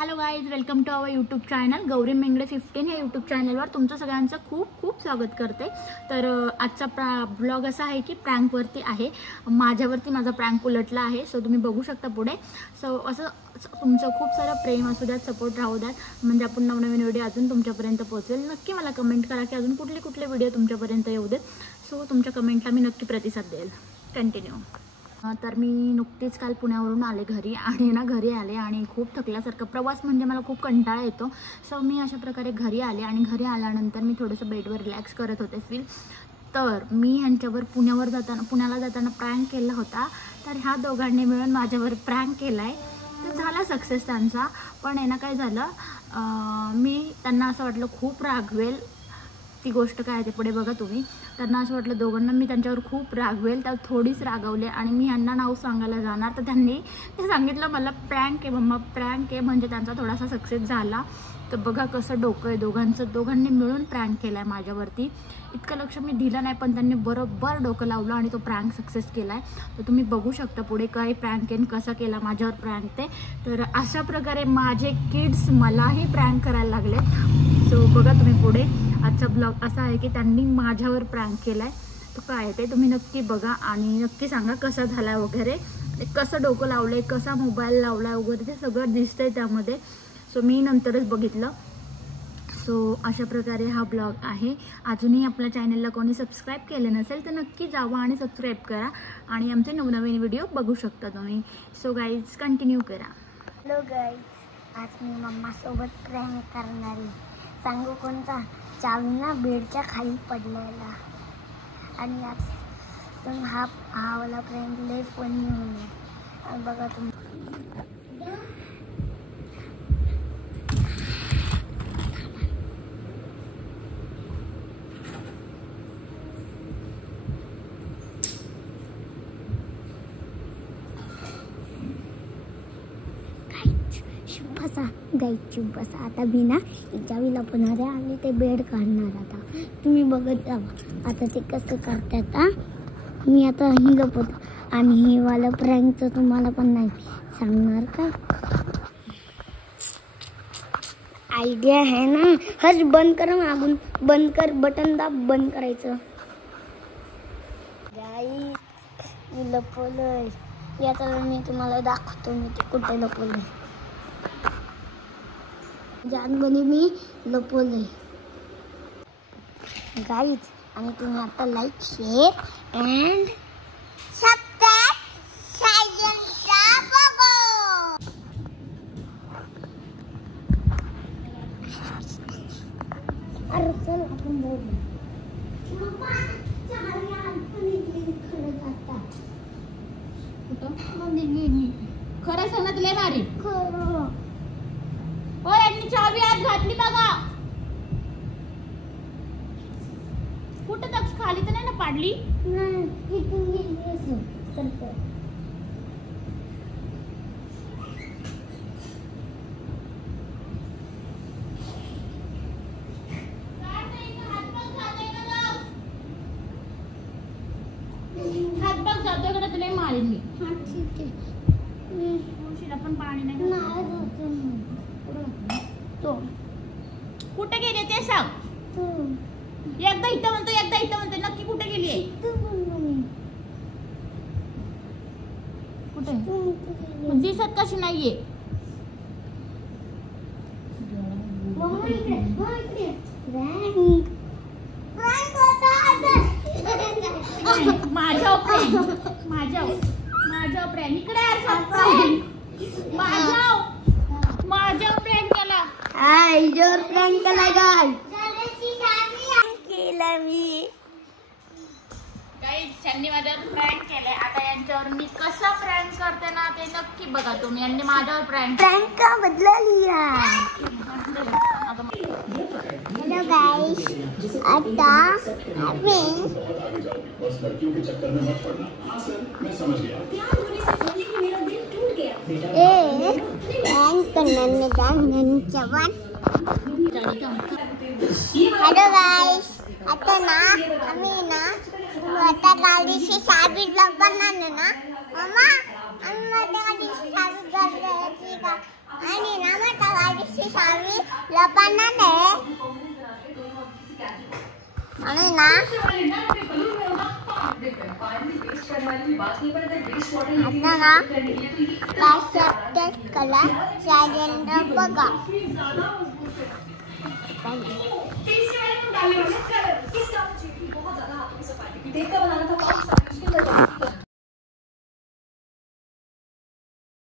Hello guys, welcome to our YouTube channel Gauri Mengade 15 या YouTube चॅनलवर तुमचं सगळ्यांचं खूप खूप स्वागत करते। तर आजचा ब्लॉग असा आहे की प्रँकवरती आहे, माझ्यावरती माझा प्रँक उलटला आहे। सो तुम्ही बघू शकता पुढे। सो असं तुमचं खूप सारं प्रेम असू द्यात, सपोर्ट राहू द्यात, म्हणजे आपण नवनवीन व्हिडिओ अजून तुमच्यापर्यंत पोहोचेल। नक्की मला कमेंट करा की अजून कुठले व्हिडिओ तुमच्यापर्यंत येऊ देत। सो तुमच्या कमेंटला मी नक्की प्रतिसाद देईल। कंटिन्यू। तर मी नुकतीच काल पुण्यावरून आले घरी आणि घरी आले आणि खूप थकल्यासारखं, प्रवास म्हणजे मला खूप कंटाळा येतो। सो मी अशा प्रकारे घरी आले आणि घरी आल्यानंतर मी थोडंसं बेडवर रिलॅक्स करत होते फील। तर मी ह्यांच्यावर पुण्याला जाताना प्रँक केला होता। तर ह्या दोघांनी मिळून माझ्यावर प्रँक केला आहे। तर झाला सक्सेस त्यांचा, पण आहे ना काय झालं, मी त्यांना असं वाटलं खूप रागवेल, ती गोष्ट काय ते पुढे बघा तुम्ही। त्यांना असं वाटलं दोघांना मी त्यांच्यावर खूप रागवेल, तर थोडीच रागवले आणि मी ह्यांना नाव सांगायला जाणार तर त्यांनी ते सांगितलं मला प्रँक आहे मम्मा, प्रँक आहे, म्हणजे त्यांचा थोडासा सक्सेस झाला। तर बघा कसं डोकं आहे दोघांनी मिळून प्रँक केला आहे माझ्यावरती। इतकं लक्ष मी दिलं नाही, पण त्यांनी बरोबर डोकं लावलं आणि तो प्रँक सक्सेस केला आहे। तर तुम्ही बघू शकता पुढे काय प्रँक आहे, कसा केला माझ्यावर प्रँक ते। तर अशा प्रकारे माझे किड्स मलाही प्रँक करायला लागले। सो बघा तुम्ही पुढे। आजचा ब्लॉग असा आहे की त्यांनी माझ्यावर प्रँक केला आहे, तो काय आहे ते तुम्ही नक्की बघा आणि नक्की सांगा कसा झाला वगैरे, कसं डोकं लावलं आहे, कसा मोबाईल लावला आहे वगैरे, ते सगळं दिसतंय त्यामध्ये। सो मी नंतरच बघितलं। सो अशा प्रकारे हा ब्लॉग आहे। अजूनही आपल्या चॅनलला कोणी सबस्क्राईब केलं नसेल तर नक्की जावा आणि सबस्क्राईब करा आणि आमचे नवनवीन व्हिडिओ बघू शकता तुम्ही। सो गाईज कंटिन्यू करा। हॅलो गाईज, आज मी मम्मासोबत प्रँक करणार आहे। सांगू कोणता? चावी ना बेडच्या खाली पडलेला, आणि आज तुम्ही हा वाला प्रँक लय फनी होणार बघा तुम्ही। गाईची बसा आता मी ना चावी लपवणार आहे आणि ते बेड काढणार। आता तुम्ही बघत जावा आता ते कसं करतात। मी आता ही लपवतो आणि हे वाला प्रँक तर तुम्हाला पण नाही सांगणार काय। आयडिया आहे ना, हर्ष बंद कर, मागून बंद कर, बटन दाब, बंद करायचं। गाईस मी लपवलंय, याचा मी तुम्हाला दाखवतो मी ते कुठे लपवलंय। जानबनी मी लपवलंय गाईज, आणि तुम्ही आता लाईक, शेअर अँड सबस्क्राईब अरे चल आपण बोलू। खरं सांगितलंय मारी, खरं हो यांनी चावी आत घातली बघा। कुठं तक खाली तर नाही ना पाडली? नाही, इथून गेली असेल सरकत। हात बघ जातोय का तुला मारीन मी। हा ठीक आहे, उशीला पण पाणी नाही तो कुठे गेले ते सांग। एकदा इथं म्हणतो, एकदा इथं म्हणतो, नक्की कुठे गेली आहे? कुठे दिसत कशी नाहीये? माझ्या प्रेम इकडे माझ्या प्रेम केला, जोर प्रँक केला गाय केला मी। गाईज त्यांनी माझ्यावर प्रँक केलंय, आता यांच्यावर मी कसा प्रँक करते ना ते नक्की बघा तुम्ही। यांनी माझ्यावर प्रँक का बदला लिया। हेलो गाइस, आता आम्ही प्रँक करणार जवान। हेलो गाइस, आता ना आम्ही ना आता गाडीची चाबी बनणार ना मम्मा, आम्ही माझ्या गाडीची चाबी घालायची का? आणि ना माझ्या त्या दिवशी सावी लपणार आहे आणि ना आता ना लास्ट सबस्क्राईब करा चॅनल बघा.